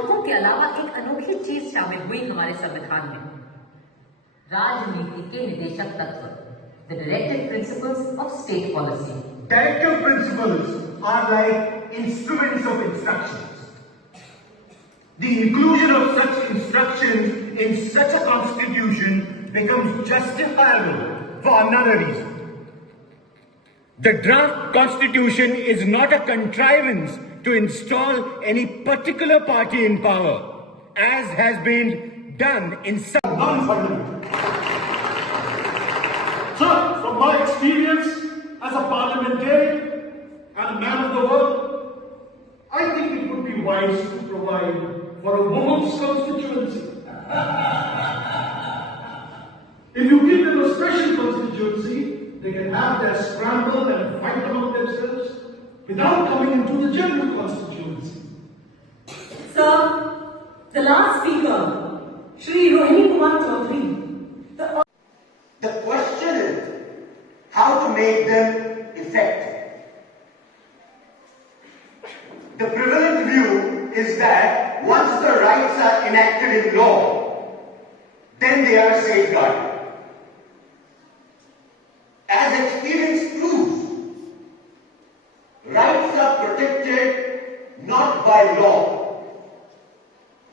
हकों के अलावा एक अनोखी चीज शामिल हुई हमारे संविधान में, राजनीति के निदेशक तत्व, the directive principles of state policy. Directive principles are like instruments of instructions. The inclusion of such instructions in such a constitution becomes justifiable for another reason. The draft constitution is not a contrivance to install any particular party in power, as has been done in some non-fundamental. Sir, from my experience as a parliamentarian and a man of the world, I think it would be wise to provide for a woman's constituency. If you give them a special constituency, they can have their scramble and fight among themselves without coming into the general constituency. Sir, the last speaker, Shri Rohini Kumar Chaudhary. The question is how to make them effective. The prevalent view is that once the rights are enacted in law, then they are safeguarded. As experience proves, rights are protected not by law,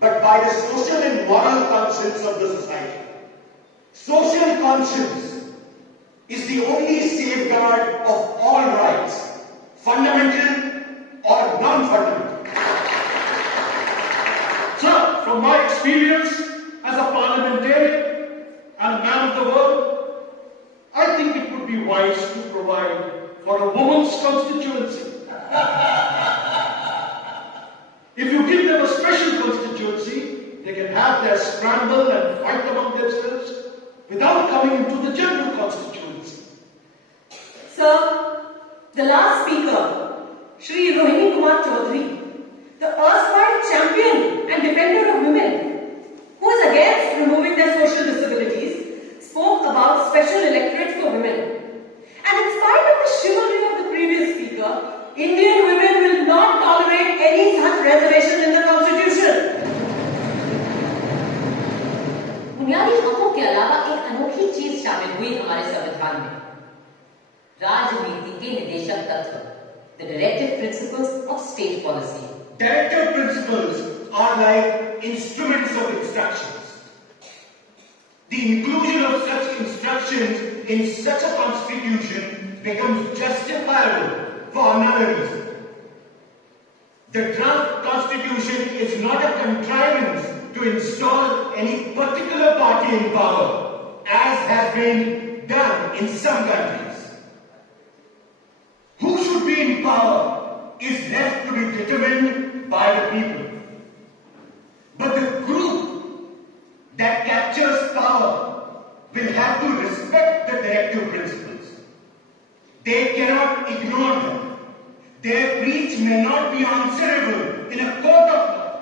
but by the social and moral conscience of the society. Social conscience is the only safeguard of all rights, fundamental or non-fundamental. Sir, from my experience as a parliamentarian and a man of the world, I think it would be wise to provide for a woman's constituency. If you give them a special constituency, they can have their scramble and fight among themselves without coming into the general constituency. Sir, the last speaker, Shri Rohini Kumar Chaudhary, the erstwhile champion and defender of women, who is against removing their social disabilities, spoke about special electorates for women. And in spite of the chivalry of the previous speaker, Indian women will not tolerate any such reservation in the constitution. बुनियादी हकों के अलावा एक अनोखी चीज शामिल हुई हमारे संविधान में, राजनीति के निदेशक तत्व, the directive principles of state policy. Directive principles are like instruments of instructions. The inclusion of such instructions in such a constitution becomes justifiable for another reason. The draft constitution is not a contrivance to install any particular party in power, as has been done in some countries. Who should be in power is left to be determined by the people. But the group that captures power will have to respect the directive principles. They cannot ignore them. Their breach may not be answerable in a court of law,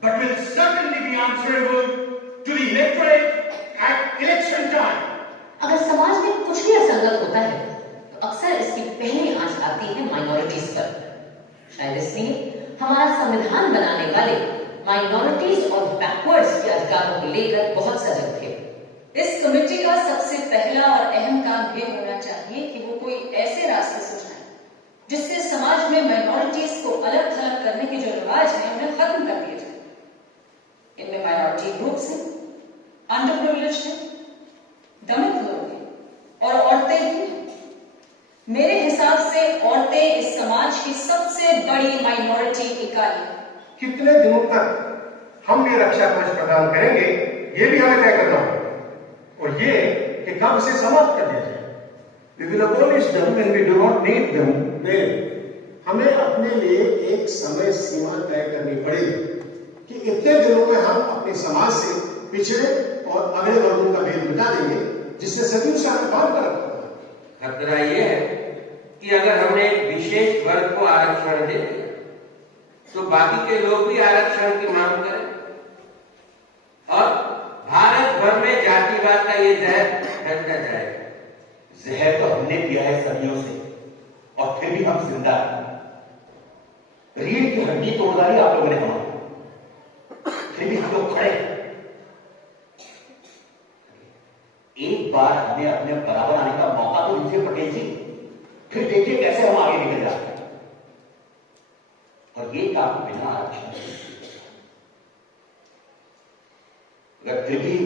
but will certainly be answerable to the electorate at election time. अगर समाज में कुछ भी असंगत होता है तो अक्सर इसकी पहली आंच आती है माइनॉरिटीज पर। शायद इसलिए हमारा संविधान बनाने वाले माइनॉरिटीज और बैकवर्ड्स के अधिकारों को लेकर बहुत सजग थे। इस कमेटी का सबसे पहला और अहम काम यह होना चाहिए कि वो कोई ऐसे रास्ते सुझाए जिससे समाज में माइनॉरिटीज को अलग थलग करने के जो रिवाज हैं उन्हें खत्म कर दिया जाए। इनमें माइनॉरिटी ग्रुप्स हैं, अंडर प्रिविलेज्ड हैं, दलित लोग हैं और औरतें भी हैं। मेरे हिसाब से औरतें इस समाज की सबसे बड़ी माइनॉरिटी इकाई। कितने दिनों तक हम ये रक्षा कवच प्रदान करेंगे, ये भी हमें तय करना होगा, और ये कि कब इसे समाप्त कर दिया जाए। We will abolish them when we do not need them. हमें अपने लिए एक समय सीमा तय करनी पड़ेगी कि इतने दिनों में हम अपने समाज से पिछड़े और अगले वर्गों का भेद मिटा देंगे, जिससे सदियों से हमें बांध कर रखा है। खतरा ये है कि अगर हमने विशेष वर्ग को आरक्षण दे दिया तो बाकी के लोग भी आरक्षण की मांग करें और भारत भर में जातिवाद का ये जहर फैलता जाएगा। जहर तो हमने पिया है सदियों से और फिर भी हम जिंदा हैं। रीढ़ की हड्डी तोड़ डाली आप लोगों ने हमारी। फिर भी हम लोग खड़े। एक बार हमें अपने बराबर आने का मौका तो दीजिए पटेल जी, फिर देखिए कैसे हम आगे निकल जाते हैं। और ये काम बिना आरक्षण। अगर फिर भी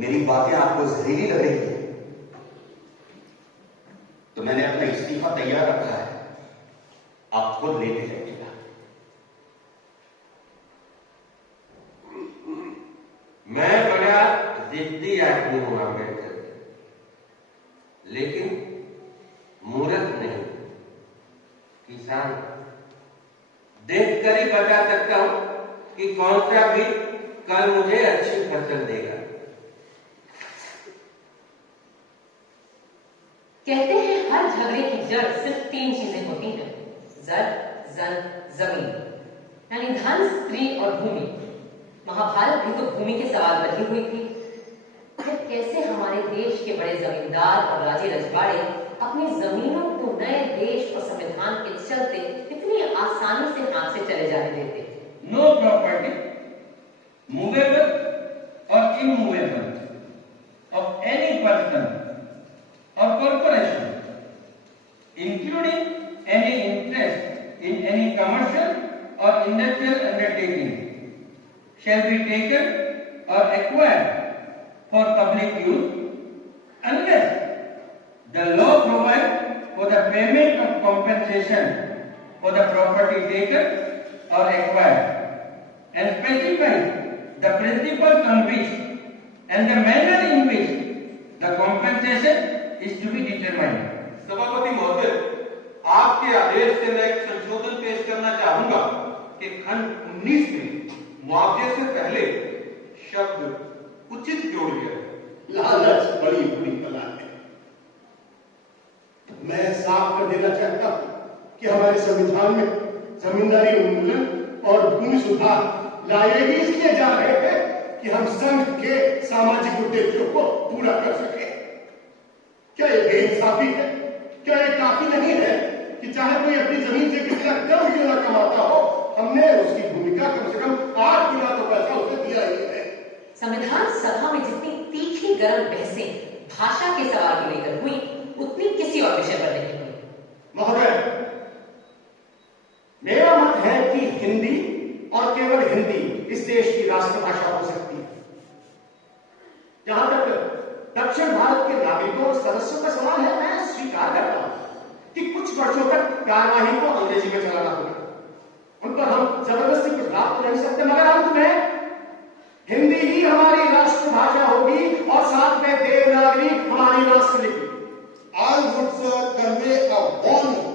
मेरी बातें आपको जहरीली लग रही है तो मैंने अपना इस्तीफा तैयार रखा है, आप खुद लेते जाइएगा। मैं बड़ा जिद्दी आदमी हूं अम्बेडकर, लेकिन मूर्ख नहीं, किसान। देखकर ही बता सकता हूं कि कौन सा भी कल मुझे अच्छी फसल देगा। कहते हैं हर झगड़े की जड़ सिर्फ 3 चीजें होती हैं, जड़, जन, जमीन, यानी धन, स्त्री और भूमि। महाभारत भी तो भूमि के सवाल पर ही हुई थी। फिर कैसे हमारे देश के बड़े जमींदार और राजे रजवाड़े अपनी जमीनों को नए देश और संविधान के चलते इतनी आसानी से हाथ से चले जाने देते? No property, movable or immovable, of any person or corporation, including any interest in any commercial or industrial undertaking, shall be taken or acquired for public use unless the law provides for the payment of compensation for the property taken or acquired and specifies the principles on which and the manner in which the compensation is to be determined. सभापति महोदय, आपके आदेश से मैं एक संशोधन पेश करना चाहूंगा कि खंड 19 में मुआवजे से पहले शब्द उचित जोड़ दिया जाए। लालच बड़ी बुरी बला है। मैं साफ कर देना चाहता हूं कि हमारे संविधान में जमींदारी उन्मूलन और भूमि सुधार लाए ही इसलिए जा रहे हैं कि हम संघ के सामाजिक उद्देश्यों को पूरा कर सके। क्या ये बेइंसाफी है? क्या ये काफी नहीं है कि चाहे कोई अपनी जमीन से कितना कम क्यों न कमाता हो, हमने उसकी भूमिका कम से कम 8 गुना तो पैसा उसे दिया ही है। संविधान सभा में जितनी तीखी गर्म बहसें भाषा के सवाल को लेकर हुई, उतनी किसी और विषय पर नहीं हुई। महोदय, मेरा मत है कि हिंदी और केवल हिंदी इस देश की राष्ट्रभाषा हो सकती है। जहां तक दक्षिण भारत के नागरिकों और सदस्यों का सवाल है, मैं स्वीकार करता हूं कि कुछ वर्षों तक कार्यवाही को अंग्रेजी में चलाना होगा। उन पर हम जबरदस्ती कुछ लाभ तो नहीं सकते, मगर अंत में हिंदी ही हमारी राष्ट्रभाषा होगी और साथ में देवनागरी हमारी राष्ट्रलिपि। I would convey a warning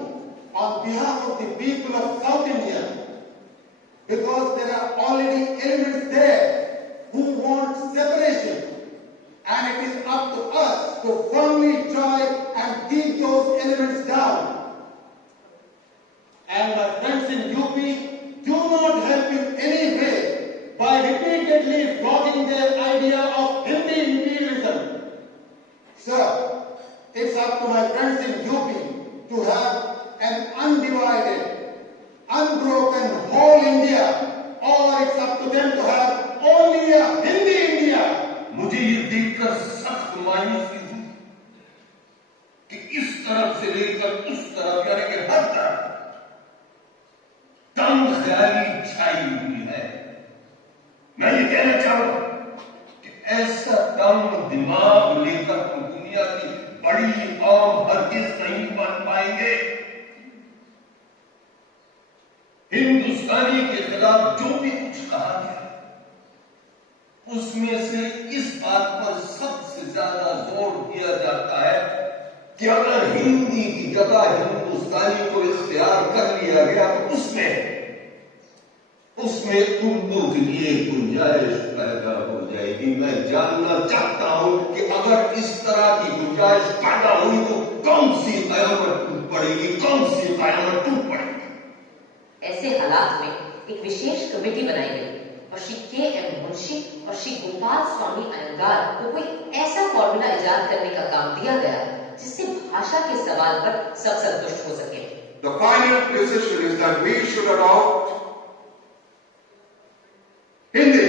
on behalf of the people of South India, because there are already elements there who want separation, and it is up to us to firmly try and keep those elements down. And my friends in UP, do not help in any way by repeatedly flogging their idea of Hindi imperialism. Sir, it's up to my friends in UP to have an undivided, unbroken whole India, or it's up to them to have only a Hindi India. मुझे ये देखकर सख्त मायूसी हुई कि इस तरफ से लेकर उस तरफ, यानी कि हर तरफ तंग ख्याली छाई हुई है। मैं ये कहना चाहूंगा कि ऐसा तंग दिमाग लेकर हम दुनिया की बड़ी कौम हरगिज नहीं बन पाएंगे। हिंदुस्तानी के खिलाफ जो भी कुछ कहा गया, उसमें से इस बात पर सबसे ज्यादा जोर दिया जाता है कि अगर हिंदी की जगह हिंदुस्तानी को इख्तियार कर लिया गया तो उसमें उर्दू के लिए गुंजाइश पैदा हो जाएगी। मैं जानना चाहता हूं कि अगर इस तरह की गुंजाइश पैदा हुई तो कौन सी कयामत टूट पड़ेगी, कौन सी कयामत टूट पड़ेगी। ऐसे हालात में एक विशेष कमेटी बनाई गई और श्री के.एम. मुंशी और श्री गोपाल स्वामी अयंगार को कोई ऐसा फॉर्मूला इजाद करने का काम दिया गया जिससे भाषा के सवाल पर सब संतुष्ट हो सके। The final decision is that we should adopt Hindi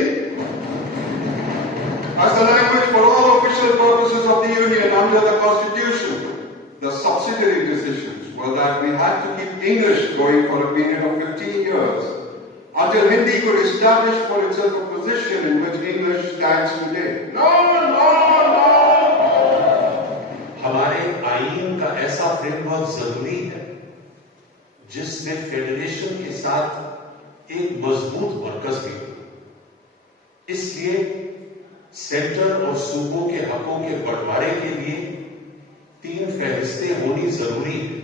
under the Constitution, the subsidiary decisions were that we had to keep English going for a period of 15 years until Hindi could establish for itself a position in which English stands today. No, no, no! हमारे आईन का ऐसा फ्रेमवर्क जरूरी है जिसमें फेडरेशन के साथ एक मजबूत मरकज भी हो। इसलिए सेंटर और सूबों के हकों के बंटवारे के लिए 3 फहरिस्तें होनी जरूरी है,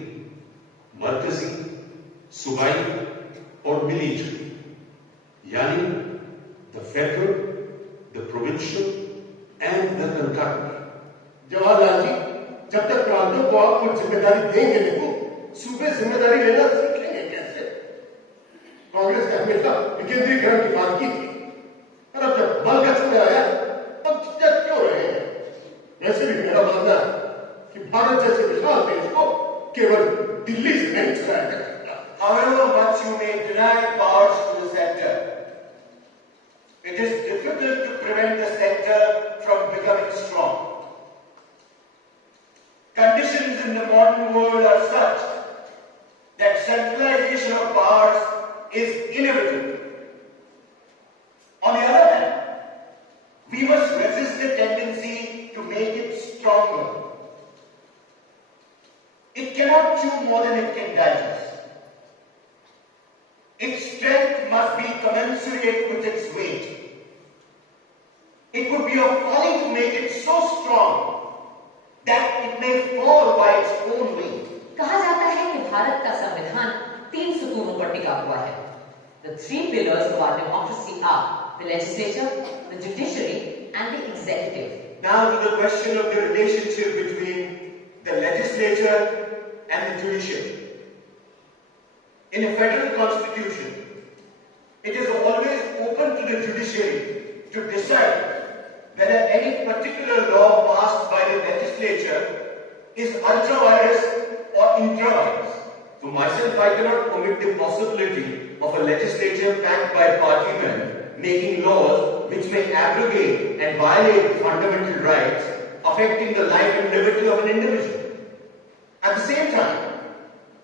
मरकजी, सूबाई और मिलिट्री, यानी the federal, the provincial and the concurrent. Jawaharlal ji, जब तक प्रांतों को आप कुछ जिम्मेदारी देंगे नहीं, सूबे जिम्मेदारी लेना सीखेंगे कैसे? कांग्रेस ने हमेशा विकेंद्रीकरण की बात की थी, और अब जब बल का समय आया तब झिझक क्यों रहे हैं? वैसे भी मेरा मानना है कि भारत जैसे विशाल देश को केवल दिल्ली से नहीं चलाया जा सकता। However much you may deny powers to the center, it is difficult to prevent the center from becoming strong. Conditions in the modern world are such that centralization of powers is inevitable. On the other hand, we must resist the tendency to make it stronger. It cannot chew more than it can digest. Its strength must be commensurate with its weight. It would be a folly to make it so strong that it may fall by its own weight. कहा जाता है कि भारत का संविधान 3 सुतूनों पर टिका हुआ है। The 3 pillars of our democracy are the legislature, the judiciary, and the executive. Now to the question of the relationship between the legislature and the judiciary. In a federal constitution, it is always open to the judiciary to decide whether any particular law passed by the legislature is ultra-virus or intra-virus. For myself, I cannot omit the possibility of a legislature backed by party men making laws which may abrogate and violate fundamental rights affecting the life and liberty of an individual. At the same time,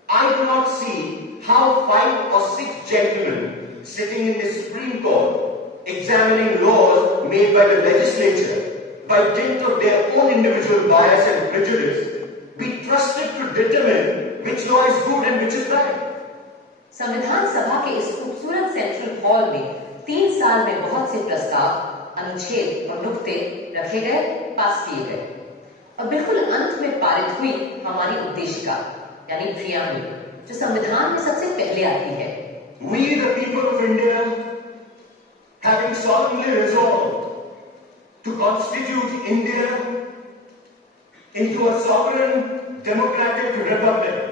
I do not see how 5 or 6 gentlemen sitting in the Supreme Court examining laws made by the legislature by dint of their own individual bias and prejudice be trusted to determine which law is good and which is bad. संविधान सभा के इस खूबसूरत central hall में 3 साल में बहुत से प्रस्ताव, अनुच्छेद और नुक्ते रखे गए, पास किए गए और बिल्कुल अंत में पारित हुई हमारी उद्देशिका यानी प्रियम्बल, जो संविधान में सबसे पहले आती है। We the people of India, having solemnly resolved to constitute India into a sovereign democratic republic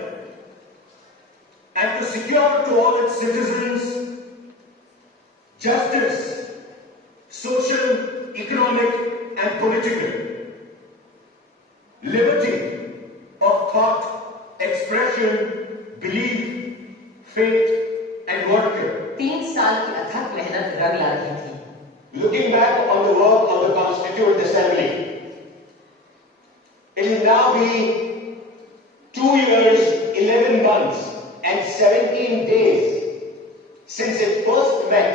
and to secure to all its citizens justice, social, economic and political, liberty of thought, expression, belief, faith and worship. 3 साल की अथक मेहनत रंग ला रही थी। Looking back on the work of the Constituent Assembly, it will now be 2 years, 11 months and 17 days since it first met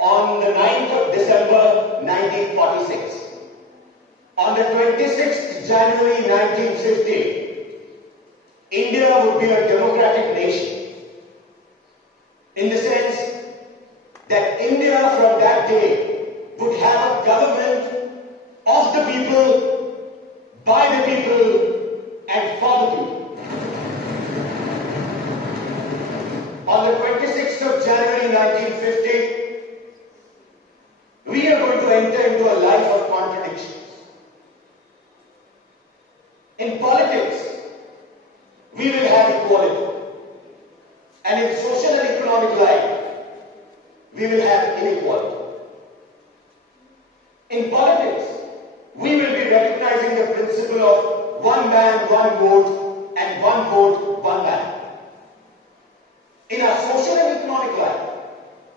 on the 9th of December 1946. On the 26th January 1950, India would be a democratic nation, in the sense that India from that day would have a government of the people, by the people, and for the people. On the 26th of January 1950, we are going to enter into a life of contradictions. In politics, we will have equality. And in social and economic life, we will have inequality. In politics, we will be recognizing the principle of one man, one vote, and one vote, one man. In our social and economic life,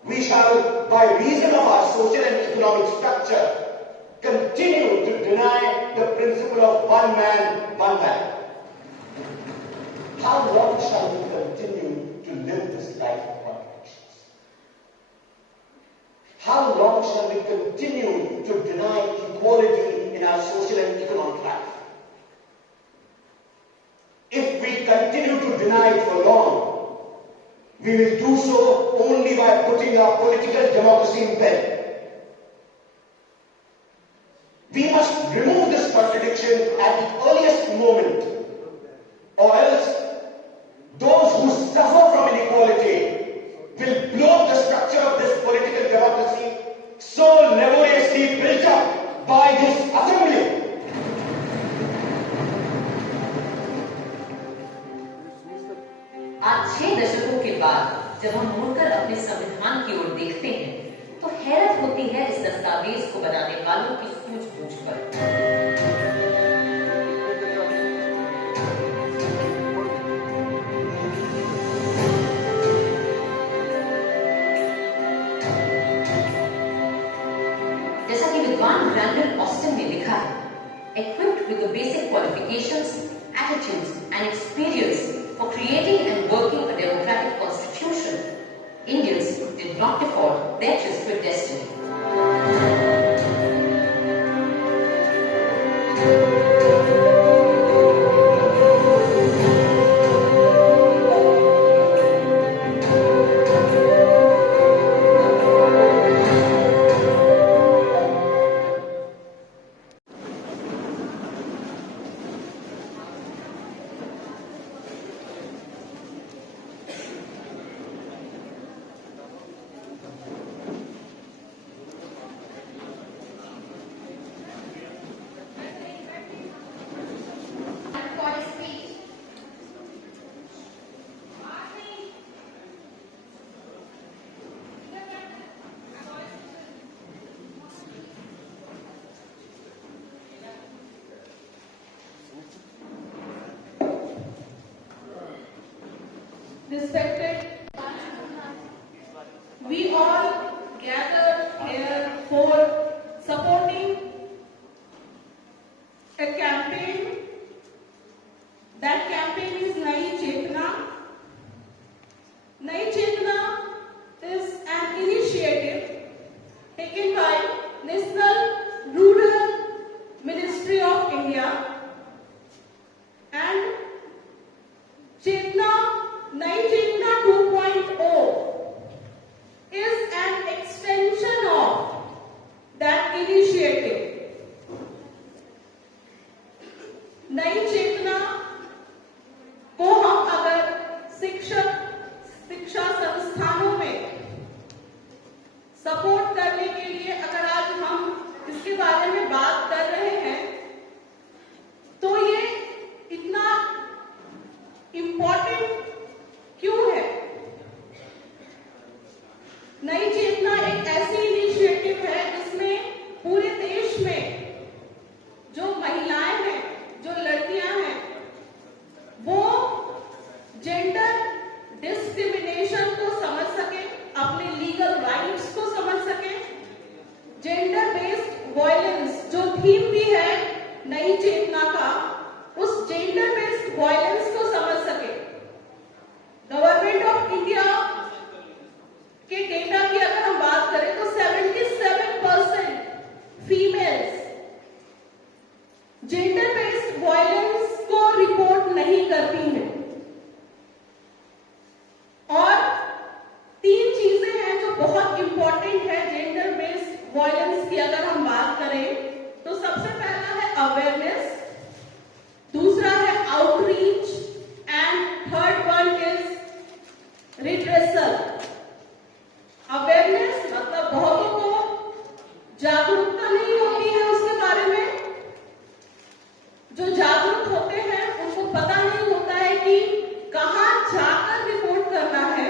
we shall, by reason of our social and economic structure, continue to deny the principle of one man, one ballot. How long shall we continue to live this life of contradictions? How long shall we continue to deny equality in our social and economic life? If we continue to deny it for long, we will do so only by putting our political democracy in peril. We must remove this contradiction at the earliest moment, or else those who suffer from inequality will blow up the structure of this political democracy so laboriously built up by this assembly. आज 6 दशकों के बाद जब हम मुड़कर अपने संविधान की ओर देखते हैं तो हैरत होती है इस दस्तावेज को बनाने वालों की सूझबूझ पर। जैसा कि विद्वान रैंडल ऑस्टिन ने लिखा है, equipped with the basic qualifications, attitudes and experience for creating and working a democratic constitution, Indians did not default their twisted destiny. Respected, we all gathered here for supporting a campaign. That campaign is Nai Chetna. Nai Chetna is an initiative taken by National Rural Ministry of India, and Chetna Nai Chetna 2.0 is an extension of that initiative. Nai Chetna को हम अगर शिक्षा संस्थानों में सपोर्ट करने के लिए अगर आज हम इसके बारे में बात कर रहे हैं तो ये इतना इम्पोर्टेंट क्यों है? नई चेतना एक ऐसी इनिशिएटिव है जिसमें पूरे देश में जो महिलाएं हैं, जो लड़कियां हैं, वो जेंडर डिस्क्रिमिनेशन को समझ सके, अपने लीगल राइट्स को समझ सके, जेंडर बेस्ड वायलेंस जो थीम भी है नई चेतना का, उस जेंडर बेस्ड वायलेंस को समझ सके। गवर्नमेंट ऑफ इंडिया के डेटा की अगर हम बात करें तो 77% फीमेल्स जेंडर बेस्ड वायलेंस को रिपोर्ट नहीं करती हैं। और 3 चीजें हैं जो बहुत इंपॉर्टेंट है जेंडर बेस्ड वायलेंस की अगर हम बात करें तो सबसे पहला है अवेयरनेस, दूसरा है outreach and third one is redressal. Awareness मतलब बहुतों को जागरूकता नहीं होती है उसके बारे में, जो जागरूक होते हैं उनको पता नहीं होता है कि कहां जाकर रिपोर्ट करना है,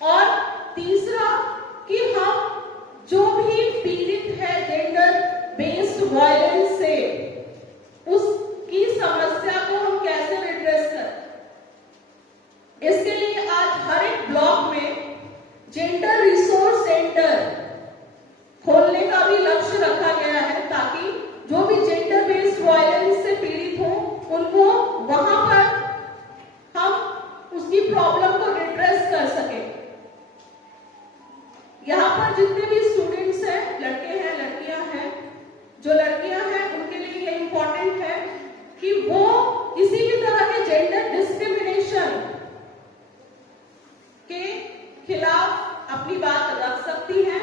और तीसरा कि हम जो भी पीड़ित है जेंडर बेस्ड वायलेंस से उसकी समस्या को हम कैसे रिड्रेस करें। इसके लिए आज हर एक ब्लॉक में जेंडर रिसोर्स सेंटर खोलने का भी लक्ष्य रखा गया है ताकि जो भी जेंडर बेस्ड कि वो किसी भी तरह के जेंडर डिस्क्रिमिनेशन के खिलाफ अपनी बात रख सकती हैं।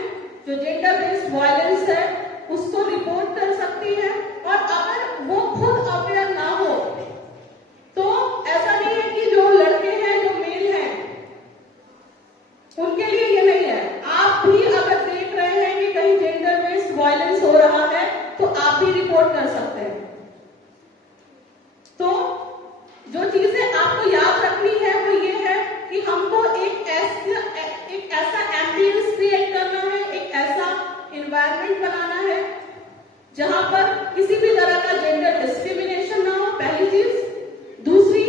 जो जेंडर बेस्ड वायलेंस है उसको रिपोर्ट कर सकती है, और अगर वो खुद अवेयर ना हो तो ऐसा नहीं है कि जो लड़के हैं, जो मेल हैं, उनके लिए ये नहीं है। आप भी अगर देख रहे हैं कि कहीं जेंडर बेस्ड वायलेंस हो रहा है तो आप भी रिपोर्ट कर सकते हैं। तो जो चीजें आपको याद रखनी है वो ये है कि हमको एक ऐसा एम्बियंस क्रिएट करना है, एक ऐसा एनवायरनमेंट बनाना है जहां पर किसी भी तरह का जेंडर डिस्क्रिमिनेशन ना हो, पहली चीज। दूसरी,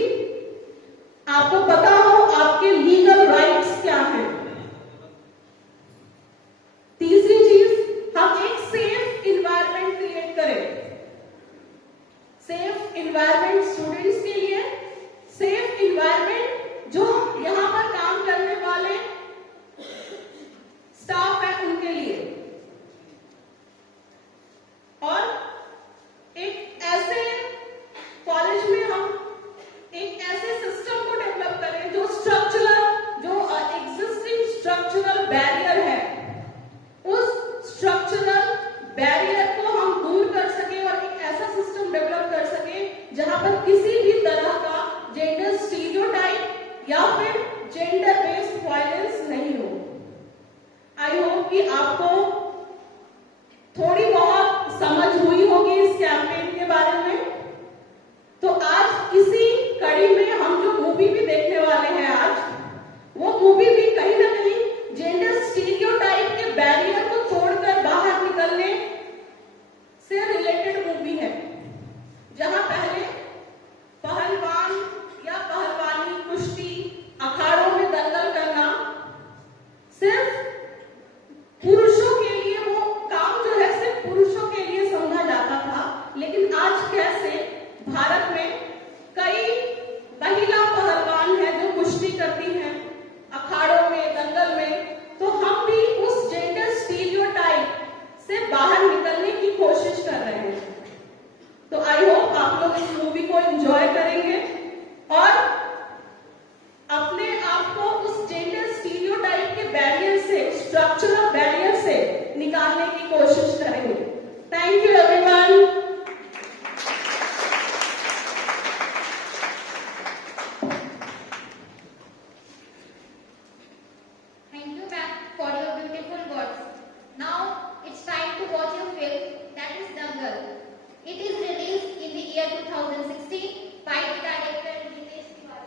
आपको पता हो आपके लीगल राइट्स क्या हैं। तीसरी चीज, हम एक सेफ इन्वायरमेंट क्रिएट करें। सेफ इन्वायरमेंट स्टूडेंट्स के लिए, सेफ इन्वायरमेंट जो यहां पर काम करने वाले स्टाफ है उनके लिए, और एक ऐसे कॉलेज में हम एक ऐसे सिस्टम को डेवलप करें जो एग्जिस्टिंग स्ट्रक्चरल बैरियर है, उस स्ट्रक्चरल बैरियर को हम दूर कर सके और एक ऐसा सिस्टम डेवलप कर सके जहां पर किसी भी तरह का जेंडर स्टीरियोटाइप या फिर जेंडर बेस्ड वायलेंस नहीं हो। आई होप कि आपको थोड़ी बहुत समझ हुई होगी इस कैंपेन के बारे में। तो आज इसी कड़ी में हम जो मूवी भी देखने वाले हैं आज, वो मूवी भी कहीं ना कहीं जेंडर स्टीरियोटाइप के बैरियर को तोड़कर बाहर निकलने से रिलेटेड मूवी है, जहां पहले पहलवान या पहलवानी, कुश्ती, अखाड़ों में दंगल करना सिर्फ पुरुषों के लिए, वो काम जो है सिर्फ पुरुषों के लिए समझा जाता था। लेकिन आज कैसे भारत में कई महिला पहलवान हैं जो कुश्ती करती हैं अखाड़ों में, दंगल में, तो हम भी उस जेंडर स्टीरियोटाइप से बाहर निकलने की कोशिश कर रहे हैं। तो आई होप आप लोग इस मूवी को एंजॉय करेंगे और अपने आप को उस जेंडर स्टीरियोटाइप के बैरियर से, स्ट्रक्चरल बैरियर से निकालने की कोशिश करेंगे। Thank you everyone. Thank you, ma'am, for your beautiful words. Now it's time to watch your film, that is Dangal. It is released in the year 2016 by the director Ritesh Tiwari.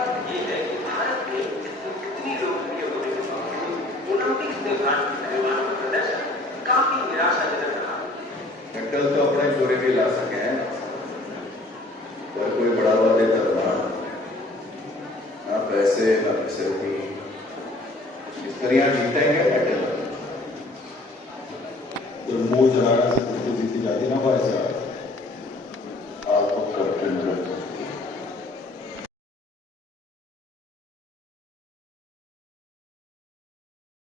बात ये है कि भारत में इतनी लोकप्रिय होने के बावजूद ओलंपिक्स में भारत के पहलवानों का प्रदर्शन काफी निराशाजनक रहा। मेडल तो अपने पूरे भी ला सके हैं पर कोई बढ़ावा देता रहा ना पैसे ना पैसे भी इस तरह जीतेंगे